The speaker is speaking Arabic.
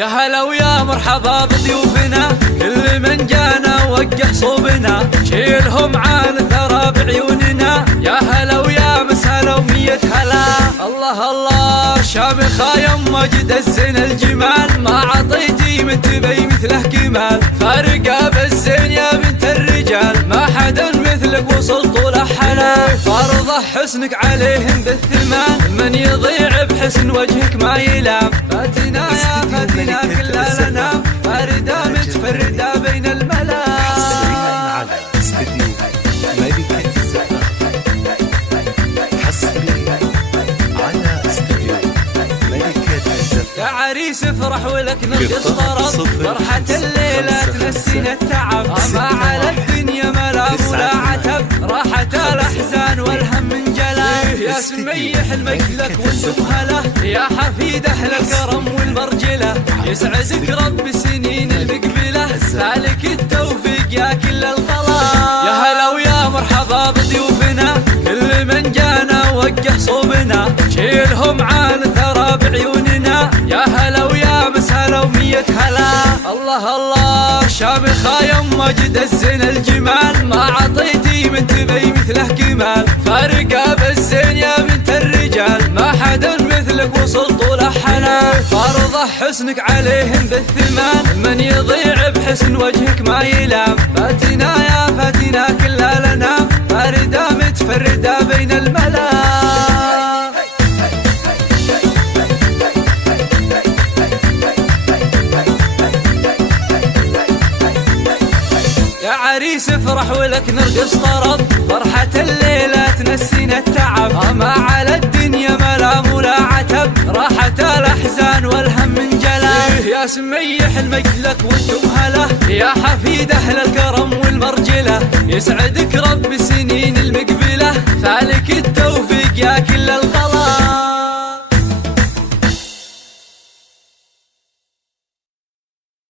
يا هلا ويا مرحبا بضيوفنا، كل من جانا وقح صوبنا، شيلهم عن ثرى بعيوننا. يا هلا ويا مسهلا ومية هلا. الله الله شامخة يما جد الزين الجمال، ما عطيتي متبي مثله كمال، فارقة بالزين يا بنت الرجال، ما حدا مثلك وصل طول حلا. فرض حسنك عليهم بالثمان، من يضيع بحسن وجهك ما يلام. فاتنا يا فاتنا كلنا نام، فاردة متفردة بين الملا. على استديو ملكة الزمان، حصريا على استديو ملكة الزمان. يا عريس افرح ولك نرقص طرب، فرحة الليلة تنسينا التعب، ما على الدنيا ملام ولا عتب، راحة الأحزان والهم انجلى. يا سميح المجلك والسهلة، يا حفيد أهل الكرم والمرجلة، يسعدك رب سنين المقبلة، سالك التوفيق يا كل الغلا. يا هلا ويا مرحبا بضيوفنا، كل من جانا وقح صوبنا، شيلهم عن ثرى بعيوننا. يا هلا ويا مسهلا ومية هلا. الله الله شامخة يما جد الزين الجمال، ما عطيتي من تبي مثله كمال، فارقة بالزين يا بنت الرجال، ما حدا مثلك وصل طول حلا. فرض حسنك عليهم بالثمان، من يضيع بحسن وجهك ما يلام. فاتنا يا فاتنا كلها لنا، فاردة متفردة بين الملا. يا عريس افرح ولك نرقص طرب، فرحة الليلة تنسينا التعب، ما على الدنيا ملام ولا عتب، راحة الأحزان والهم انجلى. يا سميح المجلك وانتم هلا، يا حفيد أهل الكرم والمرجلة، يسعدك رب سنين المقبلة، فالك التوفيق يا كل الغلا.